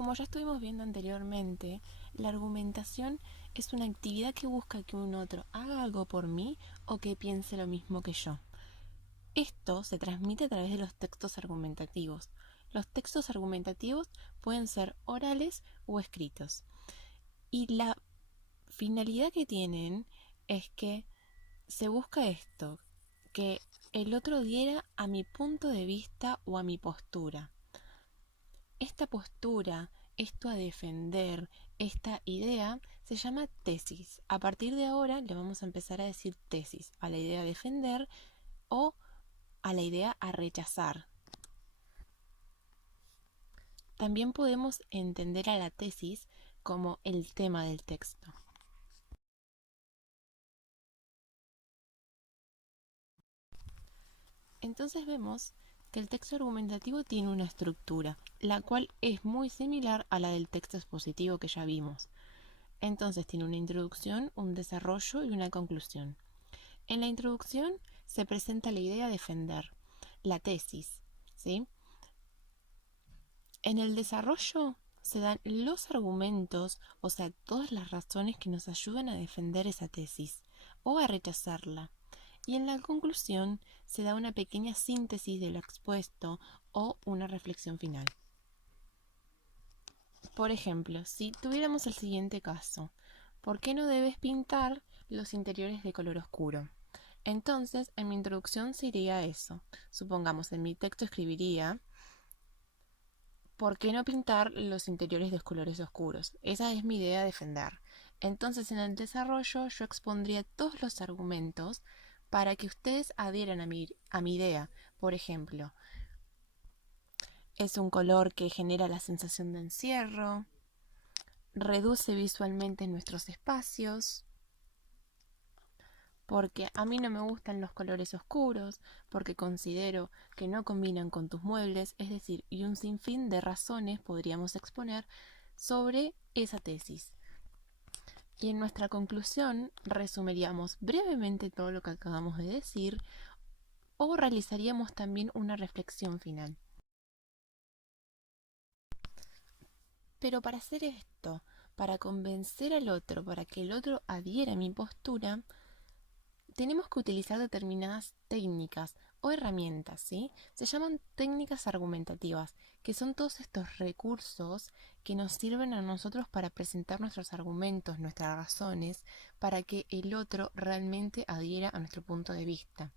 Como ya estuvimos viendo anteriormente, la argumentación es una actividad que busca que un otro haga algo por mí o que piense lo mismo que yo. Esto se transmite a través de los textos argumentativos. Los textos argumentativos pueden ser orales o escritos. Y la finalidad que tienen es que se busca esto, que el otro diera a mi punto de vista o a mi postura. Esta postura, esto a defender, esta idea, se llama tesis. A partir de ahora le vamos a empezar a decir tesis a la idea a defender o a la idea a rechazar. También podemos entender a la tesis como el tema del texto. Entonces vemos que el texto argumentativo tiene una estructura, la cual es muy similar a la del texto expositivo que ya vimos. Entonces tiene una introducción, un desarrollo y una conclusión. En la introducción se presenta la idea a defender, la tesis, ¿sí? En el desarrollo se dan los argumentos, o sea, todas las razones que nos ayudan a defender esa tesis o a rechazarla. Y en la conclusión se da una pequeña síntesis de lo expuesto o una reflexión final. Por ejemplo, si tuviéramos el siguiente caso, ¿por qué no debes pintar los interiores de color oscuro? Entonces, en mi introducción se iría eso. Supongamos, en mi texto escribiría, ¿por qué no pintar los interiores de colores oscuros? Esa es mi idea a defender. Entonces, en el desarrollo yo expondría todos los argumentos para que ustedes adhieran a mi idea. Por ejemplo, es un color que genera la sensación de encierro, reduce visualmente nuestros espacios, porque a mí no me gustan los colores oscuros, porque considero que no combinan con tus muebles, es decir, y un sinfín de razones podríamos exponer sobre esa tesis. Y en nuestra conclusión resumiríamos brevemente todo lo que acabamos de decir o realizaríamos también una reflexión final. Pero para hacer esto, para convencer al otro, para que el otro adhiera a mi postura, tenemos que utilizar determinadas técnicas o herramientas, ¿sí? Se llaman técnicas argumentativas, que son todos estos recursos que nos sirven a nosotros para presentar nuestros argumentos, nuestras razones, para que el otro realmente adhiera a nuestro punto de vista.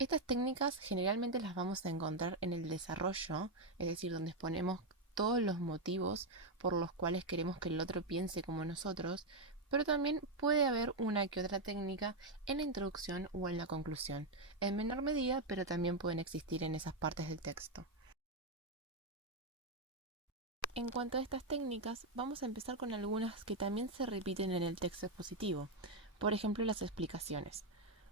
Estas técnicas generalmente las vamos a encontrar en el desarrollo, es decir, donde exponemos todos los motivos por los cuales queremos que el otro piense como nosotros, pero también puede haber una que otra técnica en la introducción o en la conclusión, en menor medida, pero también pueden existir en esas partes del texto. En cuanto a estas técnicas, vamos a empezar con algunas que también se repiten en el texto expositivo, por ejemplo las explicaciones.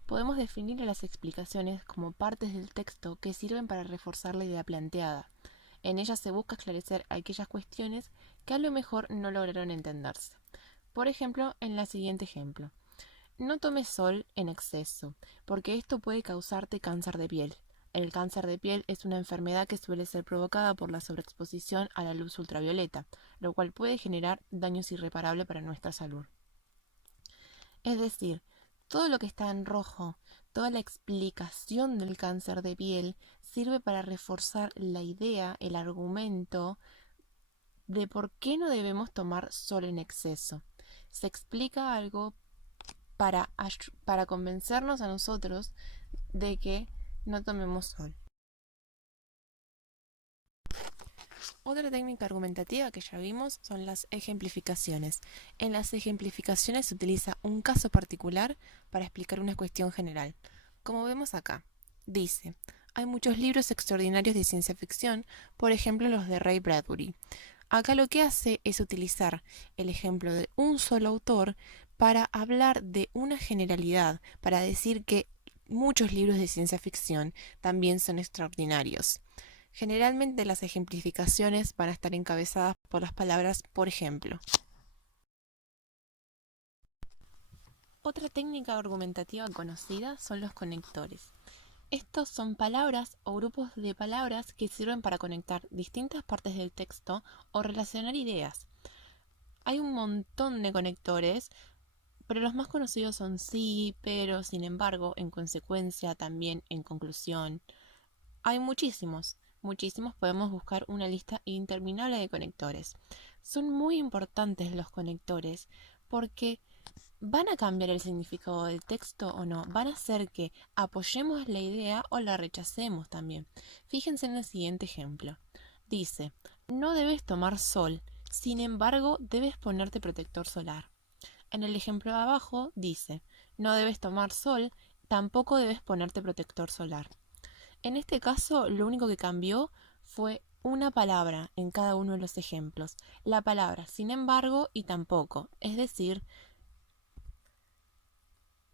Podemos definir a las explicaciones como partes del texto que sirven para reforzar la idea planteada. En ellas se busca esclarecer aquellas cuestiones que a lo mejor no lograron entenderse. Por ejemplo, en el siguiente ejemplo. No tomes sol en exceso, porque esto puede causarte cáncer de piel. El cáncer de piel es una enfermedad que suele ser provocada por la sobreexposición a la luz ultravioleta, lo cual puede generar daños irreparables para nuestra salud. Es decir, todo lo que está en rojo, toda la explicación del cáncer de piel sirve para reforzar la idea, el argumento de por qué no debemos tomar sol en exceso. Se explica algo para convencernos a nosotros de que no tomemos sol. Otra técnica argumentativa que ya vimos son las ejemplificaciones. En las ejemplificaciones se utiliza un caso particular para explicar una cuestión general. Como vemos acá, dice, hay muchos libros extraordinarios de ciencia ficción, por ejemplo los de Ray Bradbury. Acá lo que hace es utilizar el ejemplo de un solo autor para hablar de una generalidad, para decir que muchos libros de ciencia ficción también son extraordinarios. Generalmente las ejemplificaciones van a estar encabezadas por las palabras por ejemplo. Otra técnica argumentativa conocida son los conectores. Estos son palabras o grupos de palabras que sirven para conectar distintas partes del texto o relacionar ideas. Hay un montón de conectores, pero los más conocidos son sí, pero, sin embargo, en consecuencia, también, en conclusión. Hay muchísimos, muchísimos, podemos buscar una lista interminable de conectores. Son muy importantes los conectores porque van a cambiar el significado del texto o no, van a hacer que apoyemos la idea o la rechacemos también. Fíjense en el siguiente ejemplo. Dice, no debes tomar sol, sin embargo, debes ponerte protector solar. En el ejemplo de abajo dice, no debes tomar sol, tampoco debes ponerte protector solar. En este caso, lo único que cambió fue una palabra en cada uno de los ejemplos. La palabra sin embargo y tampoco. Es decir,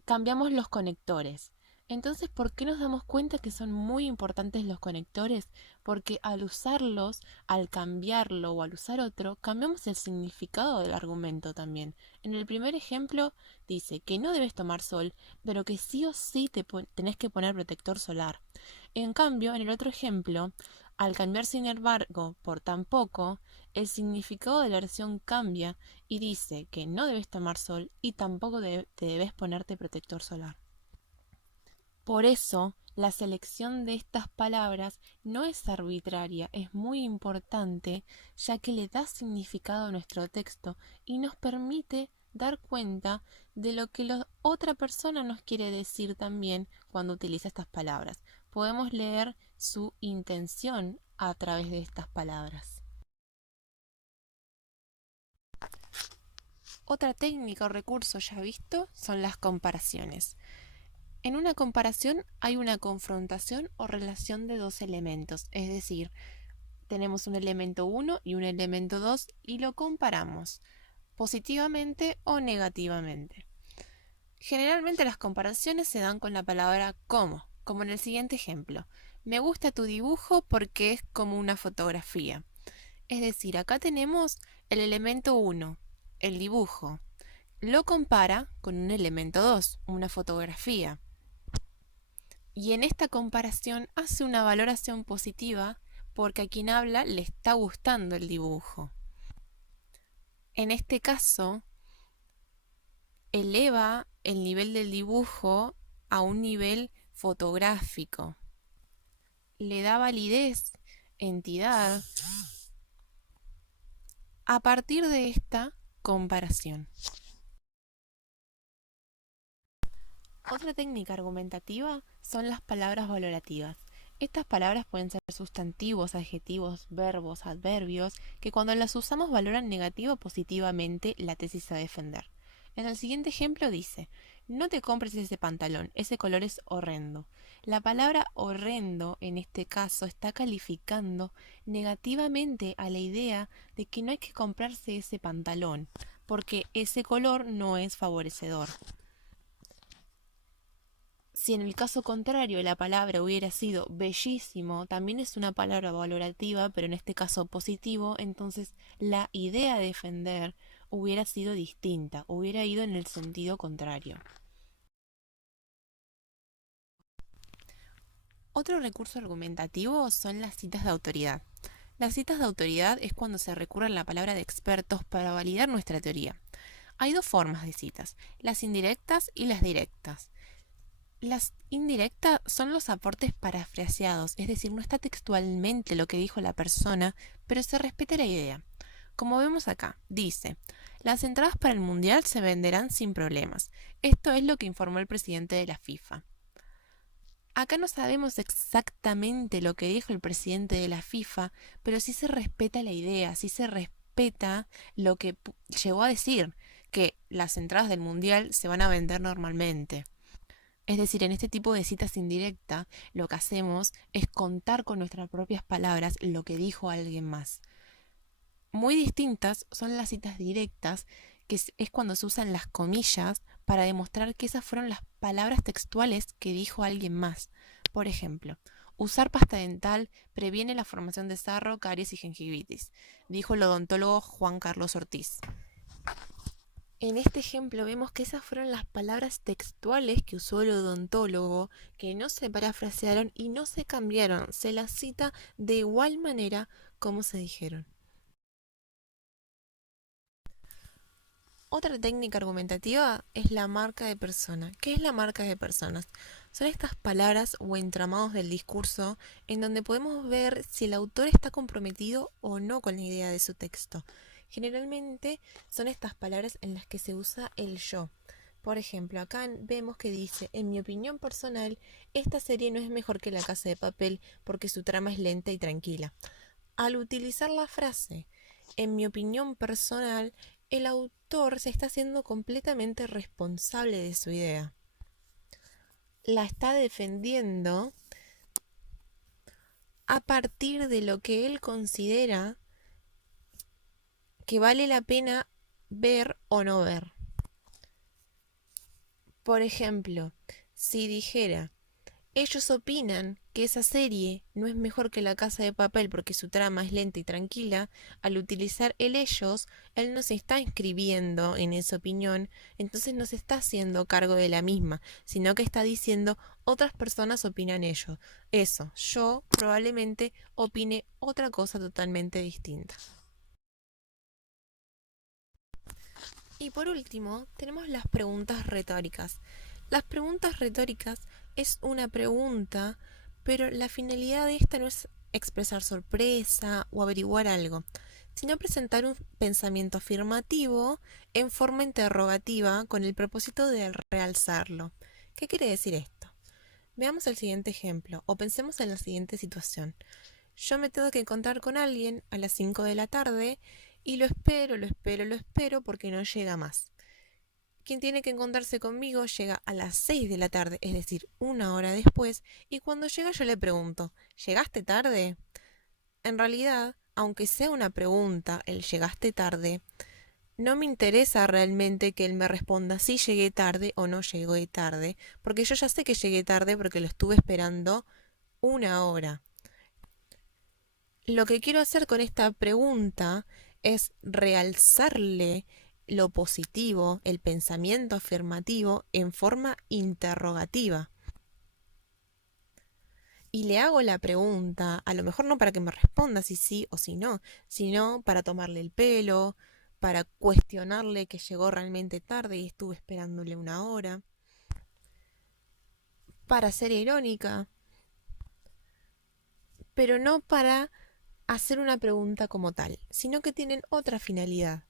cambiamos los conectores. Entonces, ¿por qué nos damos cuenta que son muy importantes los conectores? Porque al usarlos, al cambiarlo o al usar otro, cambiamos el significado del argumento también. En el primer ejemplo dice que no debes tomar sol, pero que sí o sí tenés que poner protector solar. En cambio, en el otro ejemplo, al cambiar sin embargo por tampoco, el significado de la oración cambia y dice que no debes tomar sol y tampoco te debes ponerte protector solar. Por eso, la selección de estas palabras no es arbitraria, es muy importante, ya que le da significado a nuestro texto y nos permite dar cuenta de lo que la otra persona nos quiere decir también cuando utiliza estas palabras. Podemos leer su intención a través de estas palabras. Otra técnica o recurso ya visto son las comparaciones. En una comparación hay una confrontación o relación de dos elementos, es decir, tenemos un elemento 1 y un elemento 2 y lo comparamos positivamente o negativamente. Generalmente las comparaciones se dan con la palabra como en el siguiente ejemplo. Me gusta tu dibujo porque es como una fotografía. Es decir, acá tenemos el elemento 1, el dibujo. Lo compara con un elemento 2, una fotografía. Y en esta comparación hace una valoración positiva porque a quien habla le está gustando el dibujo. En este caso, eleva el nivel del dibujo a un nivel fotográfico. Le da validez, entidad, a partir de esta comparación. Otra técnica argumentativa son las palabras valorativas. Estas palabras pueden ser sustantivos, adjetivos, verbos, adverbios, que cuando las usamos valoran negativa o positivamente la tesis a defender. En el siguiente ejemplo dice, no te compres ese pantalón, ese color es horrendo. La palabra horrendo en este caso está calificando negativamente a la idea de que no hay que comprarse ese pantalón, porque ese color no es favorecedor. Si en el caso contrario la palabra hubiera sido bellísimo, también es una palabra valorativa, pero en este caso positivo, entonces la idea de defender hubiera sido distinta, hubiera ido en el sentido contrario. Otro recurso argumentativo son las citas de autoridad. Las citas de autoridad es cuando se recurre a la palabra de expertos para validar nuestra teoría. Hay dos formas de citas, las indirectas y las directas. Las indirectas son los aportes parafraseados, es decir, no está textualmente lo que dijo la persona, pero se respeta la idea. Como vemos acá, dice, las entradas para el Mundial se venderán sin problemas. Esto es lo que informó el presidente de la FIFA. Acá no sabemos exactamente lo que dijo el presidente de la FIFA, pero sí se respeta la idea, sí se respeta lo que llegó a decir, que las entradas del Mundial se van a vender normalmente. Es decir, en este tipo de citas indirectas, lo que hacemos es contar con nuestras propias palabras lo que dijo alguien más. Muy distintas son las citas directas, que es cuando se usan las comillas para demostrar que esas fueron las palabras textuales que dijo alguien más. Por ejemplo, usar pasta dental previene la formación de sarro, caries y gingivitis, dijo el odontólogo Juan Carlos Ortiz. En este ejemplo vemos que esas fueron las palabras textuales que usó el odontólogo, que no se parafrasearon y no se cambiaron, se las cita de igual manera como se dijeron. Otra técnica argumentativa es la marca de persona. ¿Qué es la marca de personas? Son estas palabras o entramados del discurso en donde podemos ver si el autor está comprometido o no con la idea de su texto. Generalmente son estas palabras en las que se usa el yo. Por ejemplo, acá vemos que dice, en mi opinión personal, esta serie no es mejor que La Casa de Papel porque su trama es lenta y tranquila. Al utilizar la frase, en mi opinión personal, el autor se está haciendo completamente responsable de su idea. La está defendiendo a partir de lo que él considera que vale la pena ver o no ver. Por ejemplo, si dijera, ellos opinan que esa serie no es mejor que La Casa de Papel porque su trama es lenta y tranquila. Al utilizar el ellos, él no se está inscribiendo en esa opinión, entonces no se está haciendo cargo de la misma, sino que está diciendo otras personas opinan ellos. Eso, yo probablemente opine otra cosa totalmente distinta. Y por último, tenemos las preguntas retóricas. Las preguntas retóricas es una pregunta, pero la finalidad de esta no es expresar sorpresa o averiguar algo, sino presentar un pensamiento afirmativo en forma interrogativa con el propósito de realzarlo. ¿Qué quiere decir esto? Veamos el siguiente ejemplo o pensemos en la siguiente situación. Yo me tengo que encontrar con alguien a las 5 de la tarde y lo espero porque no llega más. Quien tiene que encontrarse conmigo llega a las 6 de la tarde, es decir, una hora después, y cuando llega yo le pregunto, ¿llegaste tarde? En realidad, aunque sea una pregunta, el llegaste tarde, no me interesa realmente que él me responda si llegué tarde o no llegué tarde, porque yo ya sé que llegué tarde porque lo estuve esperando una hora. Lo que quiero hacer con esta pregunta es realzarle lo positivo, el pensamiento afirmativo en forma interrogativa. Y le hago la pregunta, a lo mejor no para que me responda si sí o si no, sino para tomarle el pelo, para cuestionarle que llegó realmente tarde y estuve esperándole una hora, para ser irónica, pero no para hacer una pregunta como tal, sino que tienen otra finalidad.